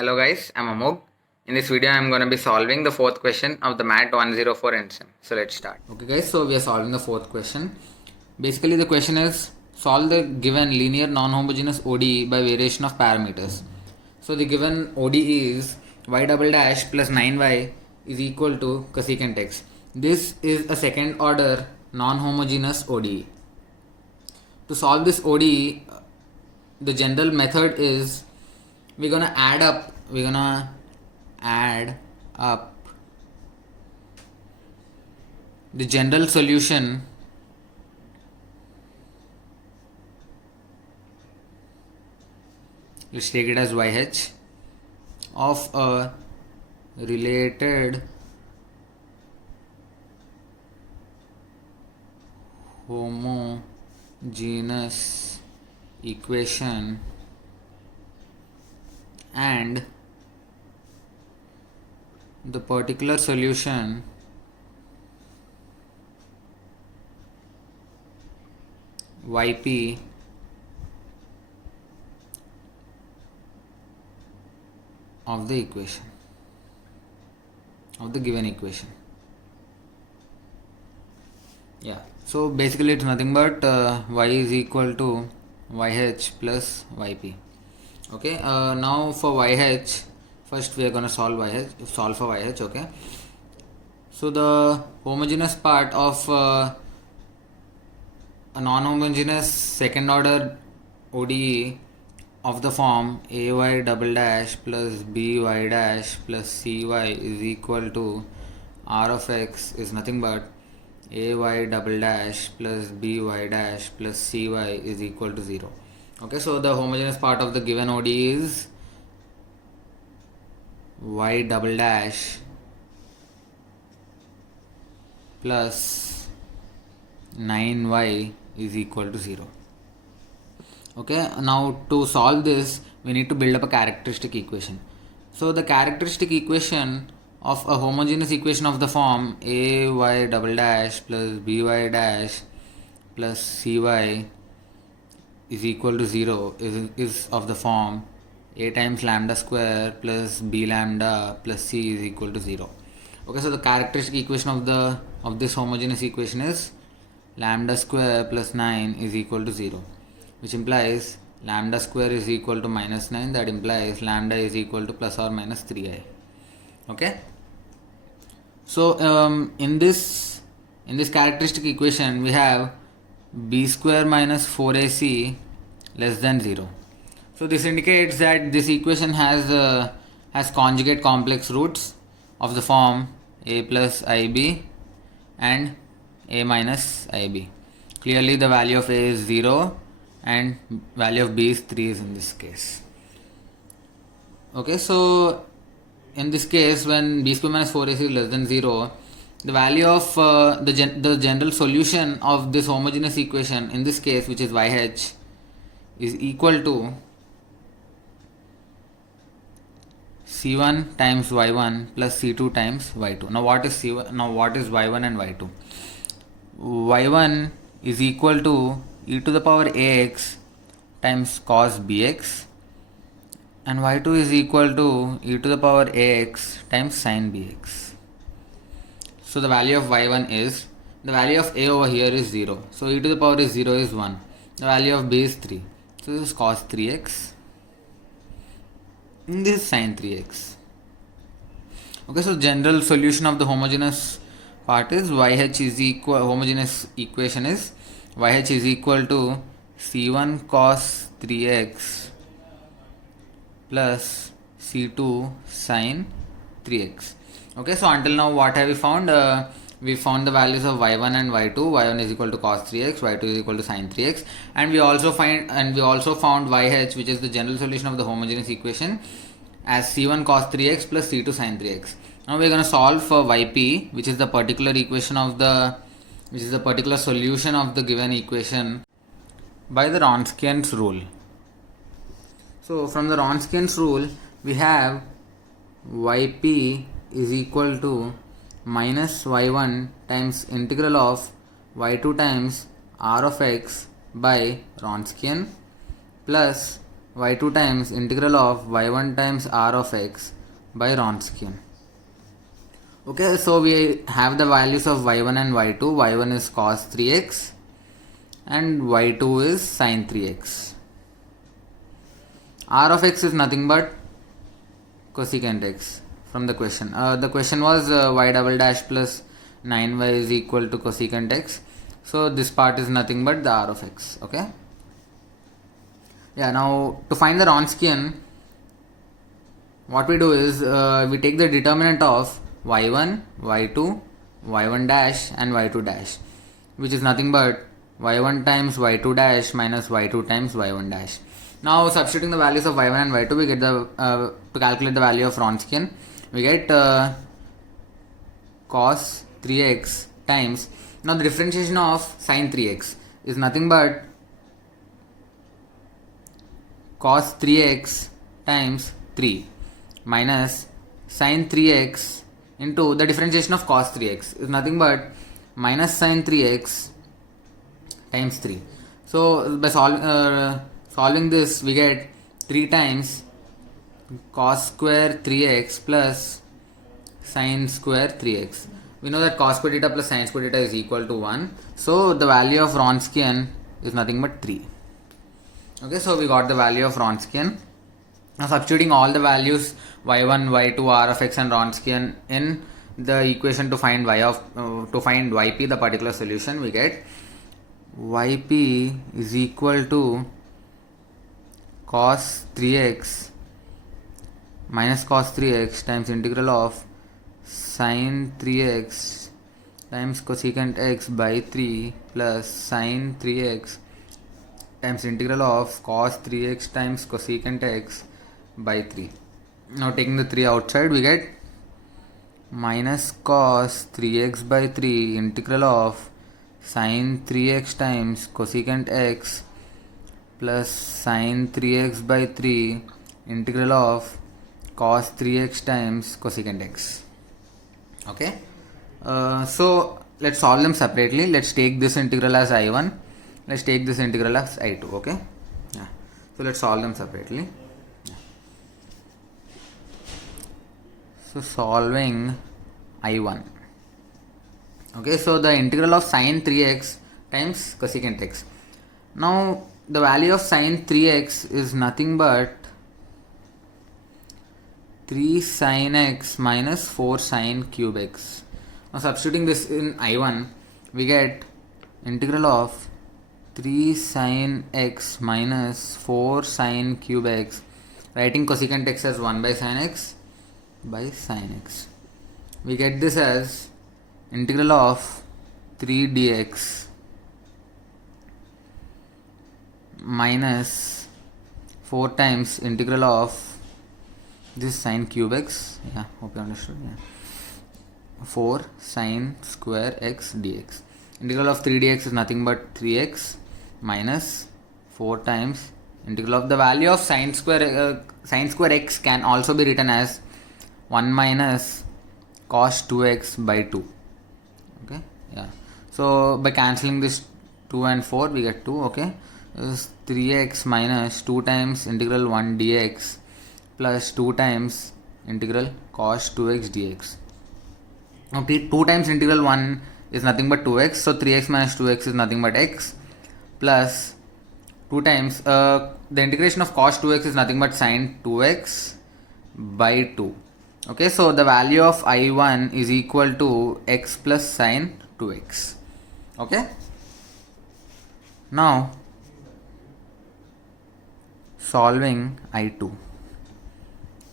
Hello guys, I'm Amog. In this video, I'm going to be solving the fourth question of the MAT 104 NSEM. So let's start. Okay guys, so we are solving the fourth question. Basically the question is solve the given linear non-homogeneous ODE by variation of parameters. So the given ODE is y double dash plus 9y is equal to cosecant x. This is a second order non-homogeneous ODE. To solve this ODE, the general method is we're gonna add up the general solution let's take it as YH of a related homogeneous equation and the particular solution yp of the equation of the given equation. So basically it's nothing but y is equal to yh plus yp. Okay, now for YH, first we are going to solve for YH. Okay, so the homogeneous part of a non-homogeneous second order ODE of the form ay double dash plus by dash plus cy is equal to r of x is nothing but ay double dash plus by dash plus cy is equal to 0. Okay, so the homogeneous part of the given ODE is y double dash plus 9y is equal to 0. Okay, now to solve this, we need to build up a characteristic equation. So the characteristic equation of a homogeneous equation of the form ay double dash plus by dash plus cy is equal to 0 is of the form a times lambda square plus b lambda plus c is equal to 0. Okay, so the characteristic equation of this homogeneous equation is lambda square plus 9 is equal to 0, which implies lambda square is equal to minus 9. That implies lambda is equal to plus or minus 3i. Okay, so in this characteristic equation we have b square minus 4ac less than 0. So this indicates that this equation has conjugate complex roots of the form a plus ib and a minus ib. Clearly the value of a is 0 and value of b is 3 in this case. Okay, so in this case when b square minus 4ac is less than 0, the value of the general solution of this homogeneous equation in this case, which is YH, is equal to C1 times Y1 plus C2 times Y2. Now what is C1? Now what is Y1 and Y2? Y1 is equal to e to the power ax times cos bx, and Y2 is equal to e to the power ax times sin bx. So the value of y1 is, the value of a over here is 0. So e to the power is 0 is 1. The value of b is 3. So this is cos 3x. And this is sin 3x. Okay, so general solution of the homogeneous part is YH is equal, homogeneous equation is YH is equal to C1 cos 3x plus C2 sin 3x. Okay, so until now what have we found? We found the values of y1 and y2. y1 is equal to cos 3x, y2 is equal to sin 3x, and we also found yh, which is the general solution of the homogeneous equation, as c1 cos 3x plus c2 sin 3x. Now we are going to solve for yp, which is the particular solution of the given equation by the Wronskian's rule. So from the Wronskian's rule we have yp is equal to minus y1 times integral of y2 times r of x by Wronskian plus y2 times integral of y1 times r of x by Wronskian. Okay, so we have the values of y1 and y2. y1 is cos 3x and y2 is sin 3x. R of x is nothing but cosecant x from the question. The question was y double dash plus 9y is equal to cosecant x. So this part is nothing but the r of x. Okay. Yeah, now to find the Wronskian, what we do is we take the determinant of y1, y2, y1 dash and y2 dash, which is nothing but y1 times y2 dash minus y2 times y1 dash. Now substituting the values of y1 and y2, we get the to calculate the value of Wronskian, we get cos 3x times, now the differentiation of sin 3x is nothing but cos 3x times 3 minus sin 3x into the differentiation of cos 3x is nothing but minus sin 3x times 3. So by solving this, we get 3 times cos square 3x plus sin square 3x. We know that cos square theta plus sin square theta is equal to 1. So the value of Wronskian is nothing but 3. Okay, so we got the value of Wronskian. Now substituting all the values y1, y2, r of x and Wronskian in the equation to find yp, the particular solution, we get yp is equal to cos 3x minus cos 3x times integral of sin 3x times cosecant x by 3 plus sin 3x times integral of cos 3x times cosecant x by 3. Now taking the 3 outside, we get minus cos 3x by 3 integral of sin 3x times cosecant x plus sin 3x by 3 integral of cos 3x times cosecant x. Okay, so let's solve them separately. Let's take this integral as I1, let's take this integral as I2. Okay, yeah, so let's solve them separately. Yeah. So solving I1. Okay, so the integral of sin 3x times cosecant x. Now the value of sin 3x is nothing but 3 sin x minus 4 sin cube x. Now substituting this in I1, we get integral of 3 sin x minus 4 sin cube x, writing cosecant x as 1 by sin x by sin x. We get this as integral of 3 dx minus 4 times integral of this sin cube x. Yeah, hope you understood. Yeah, 4 sin square x dx. Integral of 3 dx is nothing but 3x minus 4 times integral of the value of sin square x can also be written as 1 minus cos 2x by 2. Okay, yeah, so by cancelling this 2 and 4, we get 2. Okay, this is 3x minus 2 times integral 1 dx plus 2 times integral cos 2x dx. Now 2 times integral 1 is nothing but 2x, so 3x minus 2x is nothing but x plus 2 times the integration of cos 2x is nothing but sin 2x by 2. Okay, so the value of I1 is equal to x plus sin 2x. Okay, now solving I2.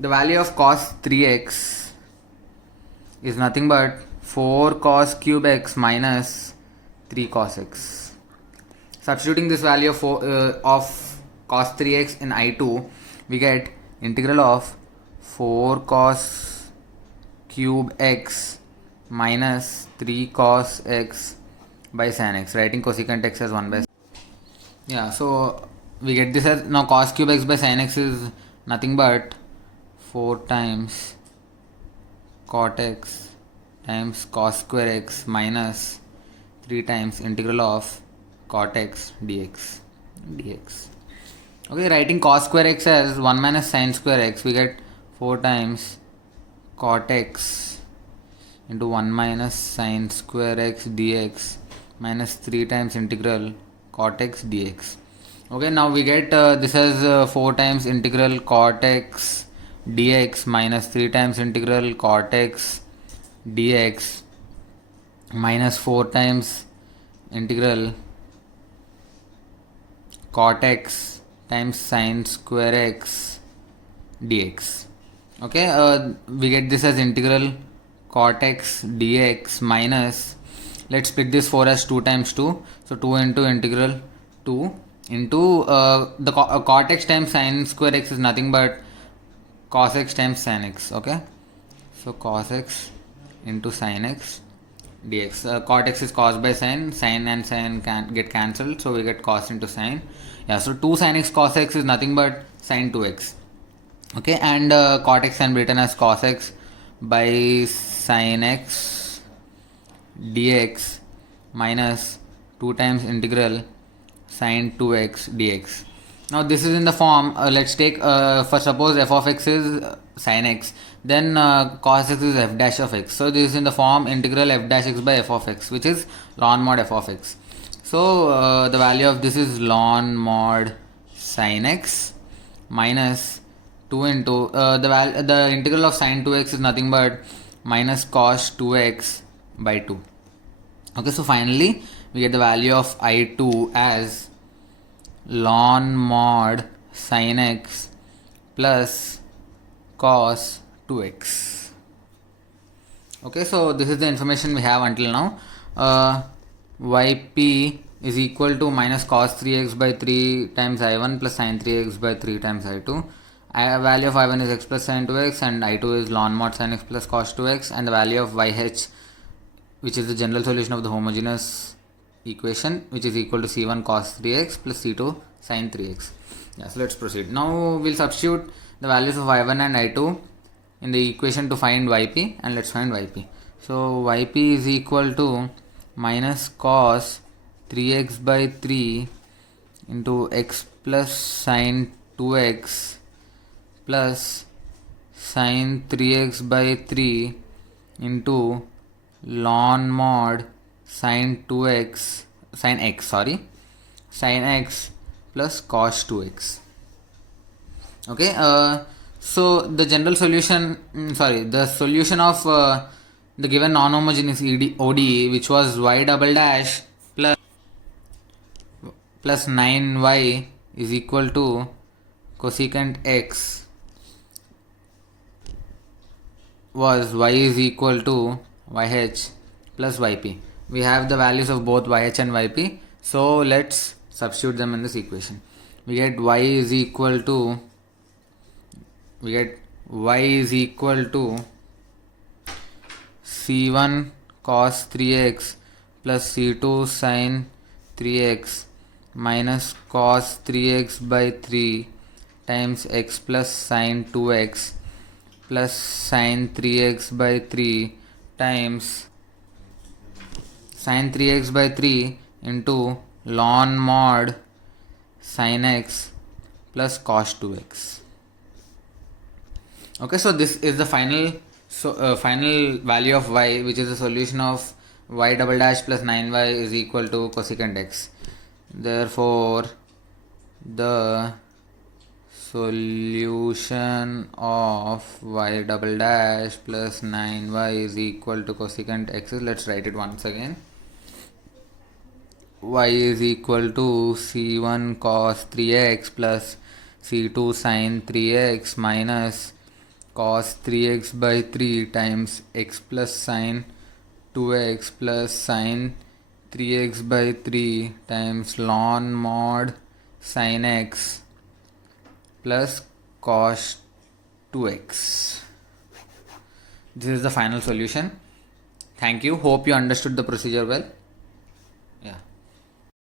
The value of cos 3x is nothing but 4 cos cube x minus 3 cos x. Substituting this value of cos 3x in I2, we get integral of 4 cos cube x minus 3 cos x by sin x, writing cosecant x as 1 by. Yeah, so we get this as, now cos cube x by sin x is nothing but 4 times cot x times cos square x minus 3 times integral of cot x dx. Okay, writing cos square x as 1 minus sin square x, we get 4 times cot x into 1 minus sin square x dx minus 3 times integral cot x dx. Okay, now we get this as 4 times integral cot x dx minus 3 times integral cot x dx minus 4 times integral cot x times sin square x dx. Okay, we get this as integral cot x dx minus, let's split this 4 as 2 times 2, so 2 into integral 2 into the cot x times sin square x is nothing but cos x times sin x. Okay, so cos x into sin x dx. Cot x is cos by sin, sin and sin can get cancelled, so we get cos into sin. Yeah, so 2 sin x cos x is nothing but sin 2x. Okay, and cot x can be written as cos x by sin x dx minus 2 times integral sin 2x dx. Now this is in the form, let's take, for suppose f of x is sin x, then cos x is f dash of x. So this is in the form integral f dash x by f of x, which is ln mod f of x. So the value of this is ln mod sin x minus 2 into the integral of sin 2x is nothing but minus cos 2x by 2. Okay, so finally we get the value of I2 as ln mod sin x plus cos 2x. Okay, so this is the information we have until now. Yp is equal to minus cos 3x by 3 times I1 plus sin 3x by 3 times I2. Value of I1 is x plus sin 2x and I2 is ln mod sin x plus cos 2x, and the value of YH, which is the general solution of the homogeneous equation, which is equal to C1 cos 3x plus C2 sin 3x. Yeah, so let's proceed. Now we'll substitute the values of I1 and I2 in the equation to find Yp, and let's find Yp. So Yp is equal to minus cos 3x by 3 into x plus sin 2x plus sin 3x by 3 into ln mod sin 2x sin x plus cos 2x. Okay, so the general solution, the solution of the given non-homogeneous ODE, which was y double dash plus 9y is equal to cosecant x, was y is equal to YH plus YP. We have the values of both YH and YP, so let's substitute them in this equation. We get y is equal to C1 cos 3x plus C2 sin 3x minus cos 3x by 3 times x plus sin 2x plus sin 3x by 3 times sin 3x by 3 into ln mod sin x plus cos 2x. Okay, so this is the final value of y, which is the solution of y double dash plus 9y is equal to cosecant x. Therefore, the solution of y double dash plus 9y is equal to cosecant x is, let's write it once again. Y is equal to C1 cos 3x plus C2 sin 3x minus cos 3x by 3 times x plus sin 2x plus sin 3x by 3 times ln mod sin x plus cos 2x. This is the final solution. Thank you. Hope you understood the procedure well.